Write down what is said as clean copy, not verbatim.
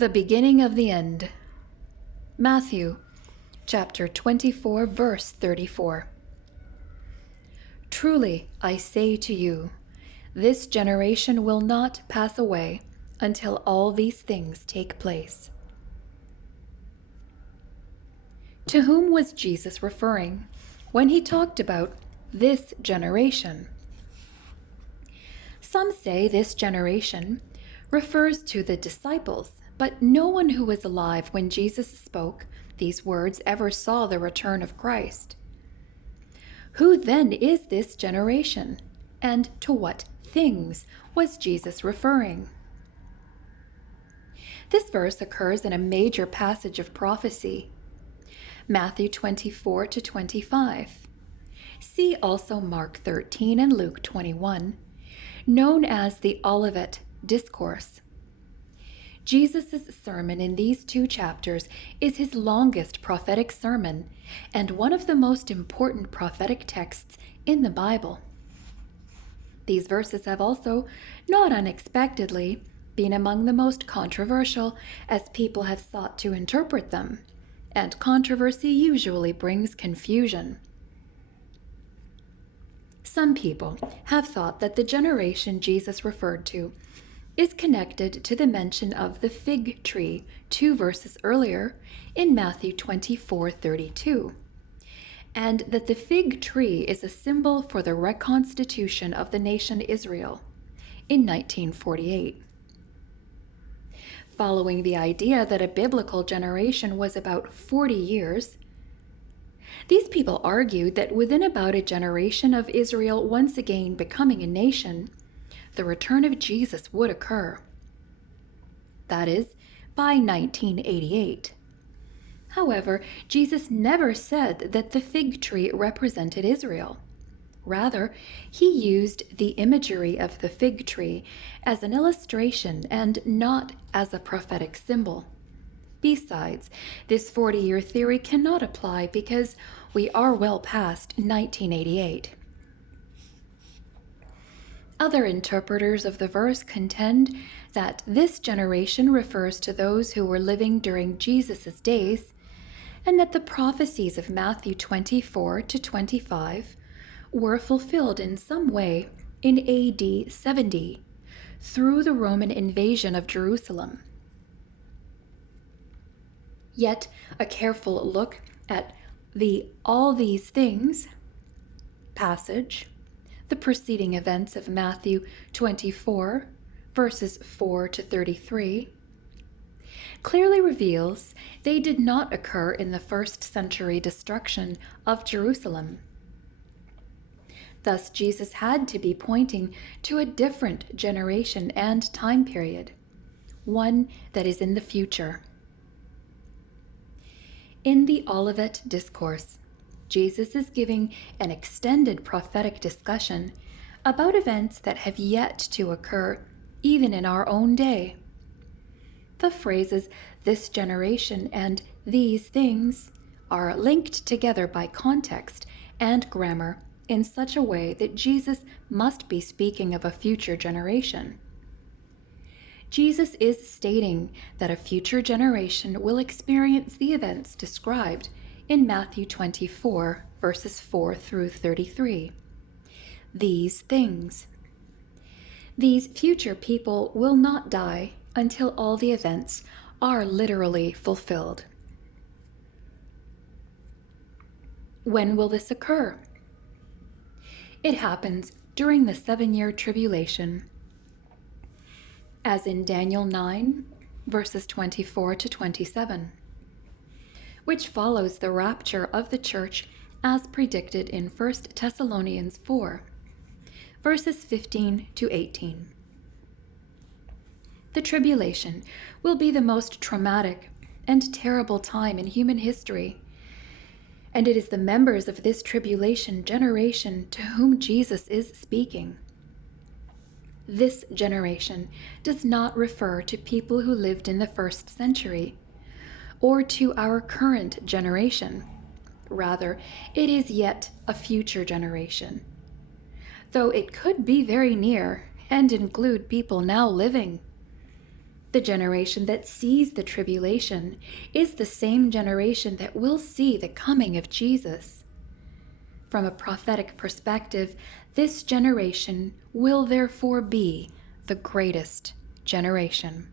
The beginning of the end. Matthew chapter 24, verse 34. Truly, I say to you, this generation will not pass away until all these things take place. To whom was Jesus referring when he talked about this generation? Some say this generation refers to the disciples, but no one who was alive when Jesus spoke these words ever saw the return of Christ. Who then is this generation, and to what things was Jesus referring? This verse occurs in a major passage of prophecy, Matthew 24 to 25. See also Mark 13 and Luke 21, known as the Olivet Discourse. Jesus' sermon in these two chapters is his longest prophetic sermon and one of the most important prophetic texts in the Bible. These verses have also, not unexpectedly, been among the most controversial as people have sought to interpret them, and controversy usually brings confusion. Some people have thought that the generation Jesus referred to is connected to the mention of the fig tree 2 verses earlier in Matthew 24:32, and that the fig tree is a symbol for the reconstitution of the nation Israel in 1948. Following the idea that a biblical generation was about 40 years, these people argued that within about a generation of Israel once again becoming a nation, the return of Jesus would occur. That is, by 1988. However, Jesus never said that the fig tree represented Israel. Rather, he used the imagery of the fig tree as an illustration and not as a prophetic symbol. Besides, this 40-year theory cannot apply because we are well past 1988. Other interpreters of the verse contend that this generation refers to those who were living during Jesus' days, and that the prophecies of Matthew 24 to 25 were fulfilled in some way in AD 70 through the Roman invasion of Jerusalem. Yet a careful look at the all these things passage, the preceding events of Matthew 24, verses 4 to 33, clearly reveals they did not occur in the first century destruction of Jerusalem. Thus, Jesus had to be pointing to a different generation and time period, one that is in the future. In the Olivet Discourse, Jesus is giving an extended prophetic discussion about events that have yet to occur even in our own day. The phrases "this generation" and "these things" are linked together by context and grammar in such a way that Jesus must be speaking of a future generation. Jesus is stating that a future generation will experience the events described in Matthew 24, verses 4 through 33. These things. These future people will not die until all the events are literally fulfilled. When will this occur? It happens during the 7-year tribulation, as in Daniel 9, verses 24 to 27. Which follows the rapture of the church as predicted in 1 Thessalonians 4, verses 15 to 18. The tribulation will be the most traumatic and terrible time in human history, and it is the members of this tribulation generation to whom Jesus is speaking. This generation does not refer to people who lived in the first century, or to our current generation. Rather, it is yet a future generation, though it could be very near and include people now living. The generation that sees the tribulation is the same generation that will see the coming of Jesus. From a prophetic perspective, this generation will therefore be the greatest generation.